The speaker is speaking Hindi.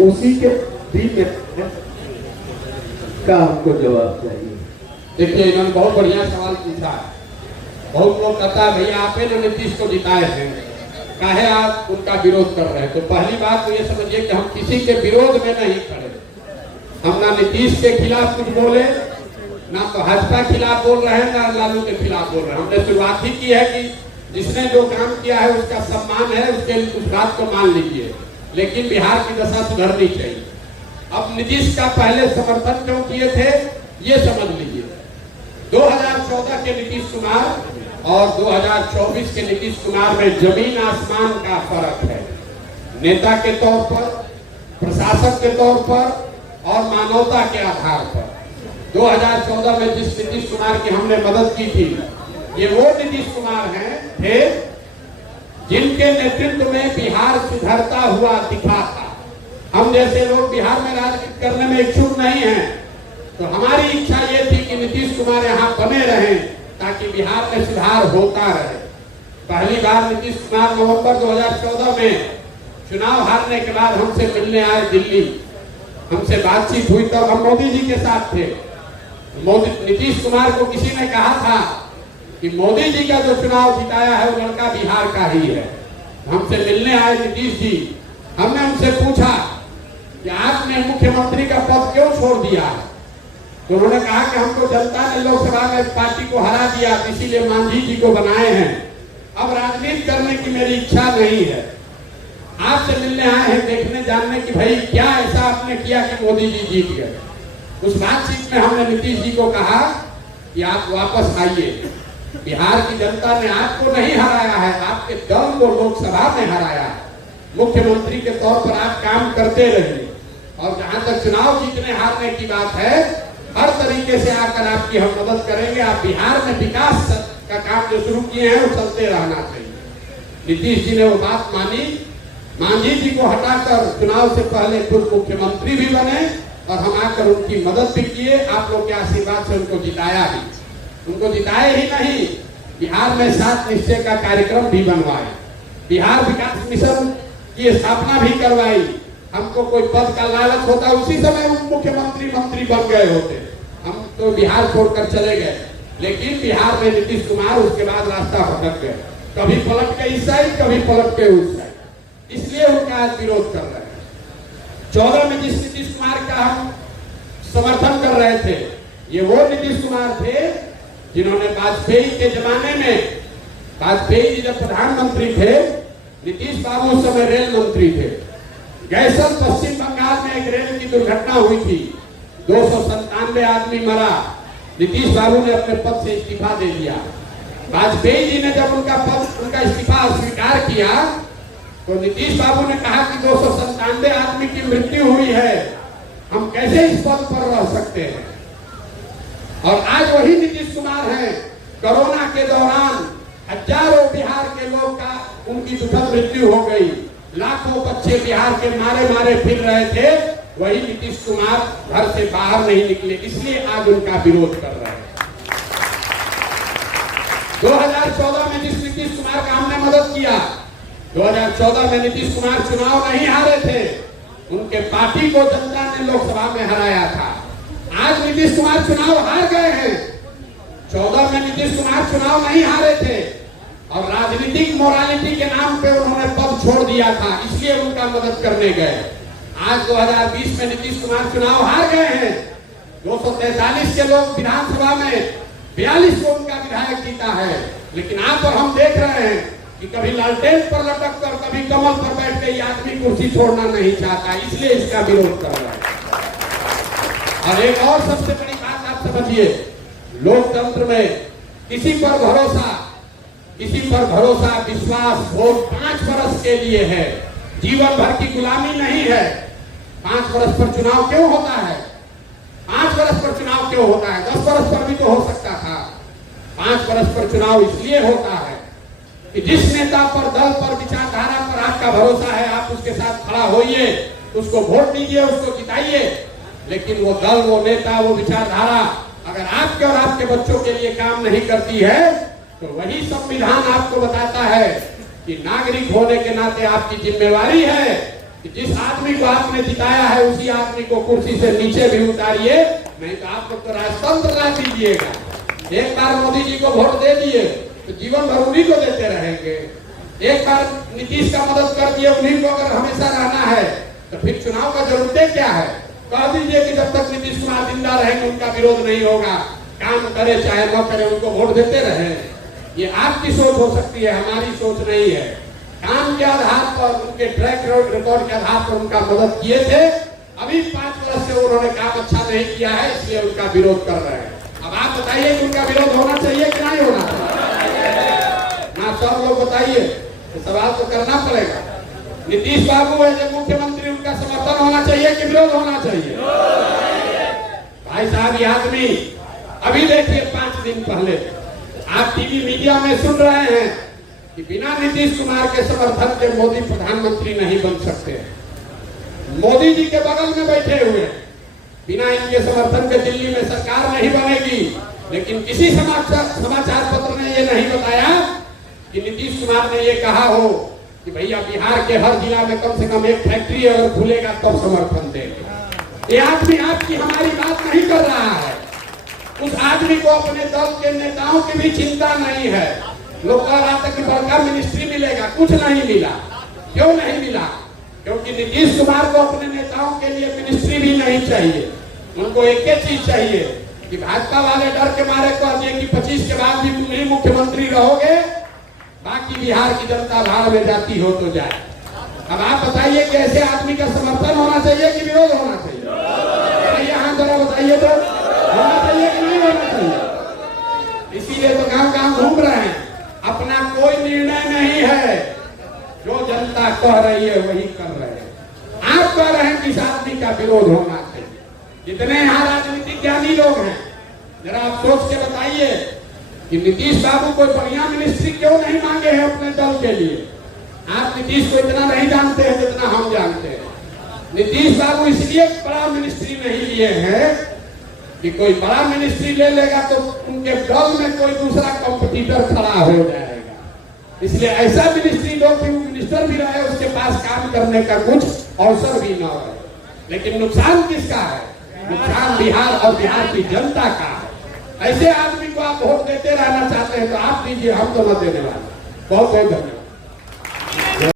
उसी के भी का हमको जवाब चाहिए। देखिए, इन्होंने बहुत बढ़िया सवाल पूछा है। बहुत लोग कहता है भैया आप ना नीतीश को जिताए हैं, काहे आप उनका विरोध कर रहे हैं। तो पहली बात तो ये समझिए कि हम किसी के विरोध में नहीं खड़े। हम ना नीतीश के खिलाफ कुछ बोले, ना भाजपा के खिलाफ बोल रहे हैं, ना लालू के खिलाफ बोल रहे हैं। हमने शुरुआत ही की है कि जिसने जो काम किया है उसका सम्मान है, उसके उस बात को मान लीजिए, लेकिन बिहार की दशा सुधरनी चाहिए। अब नीतीश का पहले समर्थन क्यों किए थे ये समझ लीजिए। 2014 के नीतीश कुमार और 2024 के नीतीश कुमार में जमीन आसमान का फर्क है। नेता के तौर पर, प्रशासक के तौर पर और मानवता के आधार पर। 2014 में जिस नीतीश कुमार की हमने मदद की थी, ये वो नीतीश कुमार थे जिनके नेतृत्व में बिहार सुधरता हुआ दिखा था। हम जैसे लोग बिहार में राजनीति करने में इच्छुक नहीं हैं, तो हमारी इच्छा ये थी कि नीतीश कुमार यहाँ बने रहें ताकि बिहार में सुधार होता रहे। पहली बार नीतीश कुमार नवंबर 2014 में चुनाव हारने के बाद हमसे मिलने आए दिल्ली, हमसे बातचीत हुई, तब हम मोदी जी के साथ थे। नीतीश कुमार को किसी ने कहा था कि मोदी जी का जो चुनाव जिताया है वो लड़का बिहार का ही है। हमसे मिलने आए नीतीश जी, हमने उनसे पूछा कि आपने मुख्यमंत्री का पद क्यों छोड़ दिया है। तो उन्होंने कहा कि हमको जनता ने लोकसभा में पार्टी को हरा दिया, इसीलिए मांझी जी को बनाए हैं। अब राजनीति करने की मेरी इच्छा नहीं है। आपसे मिलने आए हैं देखने जानने की भाई क्या ऐसा आपने किया कि मोदी जी जीत गए। उस बातचीत में हमने नीतीश जी को कहा कि आप वापस आइए, बिहार की जनता ने आपको नहीं हराया है, आपके दल को लोकसभा में हराया है। मुख्यमंत्री के तौर पर आप काम करते रहिए, और जहां तक चुनाव जीतने हारने की बात है, हर तरीके से आकर आपकी हम मदद करेंगे। आप बिहार में विकास का काम जो शुरू किए हैं वो चलते रहना चाहिए। नीतीश जी ने वो बात मानी, मांझी जी को हटाकर चुनाव से पहले खुद मुख्यमंत्री भी बने और हम आकर उनकी मदद भी किए। आप लोग के आशीर्वाद से उनको जिताया भी। उनको जिताए ही नहीं, बिहार में 7 निश्चय का कार्यक्रम भी बनवाए, बिहार विकास मिशन की स्थापना भी करवाई। हमको कोई पद का लालच होता उसी समय मुख्यमंत्री मंत्री बन गए होते, हम तो बिहार छोड़कर चले गए। लेकिन बिहार में नीतीश कुमार उसके बाद रास्ता भटक गए, कभी पलट के इस साइड, कभी पलट के उस साइड, इसलिए उनका आज विरोध कर रहे हैं। 14 में जिस नीतीश कुमार का हम समर्थन कर रहे थे, ये वो नीतीश कुमार थे जिन्होंने वाजपेयी के जमाने में, वाजपेयी जी जब प्रधानमंत्री थे, नीतीश बाबू उस समय रेल मंत्री थे। गैसल पश्चिम बंगाल में एक रेल की दुर्घटना हुई थी, 297 आदमी मरा। नीतीश बाबू ने अपने पद से इस्तीफा दे दिया। वाजपेयी जी ने जब उनका इस्तीफा स्वीकार किया तो नीतीश बाबू ने कहा कि 297 आदमी की मृत्यु हुई है, हम कैसे इस पद पर रह सकते हैं। और आज वही नीतीश कुमार हैं। कोरोना के दौरान हजारों बिहार के लोग का उनकी दुखद मृत्यु हो गई, लाखों बच्चे बिहार के मारे मारे फिर रहे थे, वही नीतीश कुमार घर से बाहर नहीं निकले, इसलिए आज उनका विरोध कर रहे हैं। 2014 में जिस नीतीश कुमार का हमने मदद किया, 2014 में नीतीश कुमार चुनाव नहीं हारे थे, उनके पार्टी को जनता ने लोकसभा में हराया था। आज नीतीश कुमार चुनाव हार गए हैं। 14 में नीतीश कुमार चुनाव नहीं हारे थे और राजनीतिक मोरालिटी के नाम पे उन्होंने पद छोड़ दिया था, इसलिए उनका मदद करने गए। आज 2020 में नीतीश कुमार चुनाव हार गए हैं। 243 के लोग विधानसभा में, 42 को उनका विधायक जीता है। लेकिन आप और हम देख रहे हैं कि कभी लालटेन पर लटक कर, कभी कमल पर बैठ के ये आदमी कुर्सी छोड़ना नहीं चाहता, इसलिए इसका विरोध कर रहा है। और एक और सबसे बड़ी बात आप समझिए, लोकतंत्र में किसी पर भरोसा, विश्वास, वोट 5 वर्ष के लिए है, जीवन भर की गुलामी नहीं है। 5 वर्ष पर चुनाव क्यों होता है? 5 वर्ष पर चुनाव क्यों होता है? 10 वर्ष पर भी तो हो सकता था। 5 वर्ष पर चुनाव इसलिए होता है कि जिस नेता पर, दल पर, विचारधारा पर आपका भरोसा है, आप उसके साथ खड़ा होइए, उसको वोट दीजिए, उसको जिताइए। लेकिन वो दल, वो नेता, वो विचारधारा अगर आपके और आपके बच्चों के लिए काम नहीं करती है, तो वही संविधान आपको बताता है कि नागरिक होने के नाते आपकी जिम्मेवारी है कि जिस आदमी को आपने जिताया है उसी आदमी को कुर्सी से नीचे भी उतारिए, नहीं तो आप लोग तो राजतंत्र ला दीजिएगा। एक बार मोदी जी को वोट दे दिए तो जीवन भर उन्हीं को देते रहेंगे। एक बार नीतीश का मदद कर दिए उन्हीं को अगर हमेशा रहना है तो फिर चुनाव का जरूरत क्या है? कह दीजिए कि जब तक नीतीश कुमार जिंदा रहेंगे उनका विरोध नहीं होगा, काम करे चाहे न करे उनको वोट देते रहे। ये आपकी सोच हो सकती है, हमारी सोच नहीं है। काम के आधार पर, उनके ट्रैक रिकॉर्ड के आधार पर उनका मदद किए थे। अभी 5 वर्ष से उन्होंने काम अच्छा नहीं किया है, इसलिए उनका विरोध कर रहे हैं। अब आप बताइए कि उनका विरोध होना चाहिए कि नहीं होना चाहिए? ना सब लोग बताइए, तो सवाल तो करना पड़ेगा। नीतीश बाबू है जब मुख्यमंत्री, उनका समर्थन होना चाहिए कि विरोध होना चाहिए? भाई साहब, ये आदमी अभी देखिए 5 दिन पहले आप टीवी मीडिया में सुन रहे हैं कि बिना नीतीश कुमार के समर्थन के मोदी प्रधानमंत्री नहीं बन सकते। मोदी जी के बगल में बैठे हुए, बिना इनके समर्थन के दिल्ली में सरकार नहीं बनेगी। लेकिन किसी समाचार पत्र ने ये नहीं बताया कि नीतीश कुमार ने ये कहा हो कि भैया बिहार के हर जिला में कम से कम एक फैक्ट्री अगर खुलेगा तब समर्थन देंगे। ये आदमी आपकी हमारी बात नहीं कर रहा है। उस आदमी को अपने दल के नेताओं की भी चिंता नहीं है। लोग कह रहा था कि बड़का मिनिस्ट्री मिलेगा, कुछ नहीं मिला। क्यों नहीं मिला? क्योंकि नीतीश कुमार को अपने नेताओं के लिए मिनिस्ट्री भी नहीं चाहिए। उनको एक ही चीज चाहिए कि भाजपा वाले डर के मारे कह दिए कि 25 के बाद भी तुम ही मुख्यमंत्री रहोगे, बाकी बिहार की जनता भाड़ में जाती हो तो जाए। अब आप बताइए कि ऐसे आदमी का समर्थन होना चाहिए कि विरोध होना चाहिए? यहाँ जरा बताइए तो, होना चाहिए कि नहीं होना चाहिए? इसीलिए तो गांव-गांव घूम रहे हैं। अपना कोई निर्णय नहीं है, जो जनता कह रही है वही कर रहे हैं। आप कह रहे हैं कि इस आदमी का विरोध होना चाहिए। जितने यहाँ राजनीतिक ज्ञानी लोग हैं, जरा आप सोच के बताइए कि नीतीश बाबू कोई बढ़िया मिनिस्ट्री क्यों नहीं मांगे हैं अपने दल के लिए? आप नीतीश को इतना नहीं जानते हैं जितना हम जानते हैं। नीतीश बाबू इसलिए बड़ा मिनिस्ट्री नहीं लिए हैं कि कोई बड़ा मिनिस्ट्री ले लेगा तो उनके दल में कोई दूसरा कंपटीटर खड़ा हो जाएगा। इसलिए ऐसा मिनिस्ट्री दो कि मिनिस्टर भी रहे, उसके पास काम करने का कुछ अवसर भी न रहे। लेकिन नुकसान किसका है? नुकसान बिहार और बिहार की जनता का है। ऐसे आदमी को आप वोट देते रहना चाहते हैं तो आप दीजिए, हम तो न देने वाले। बहुत बहुत धन्यवाद।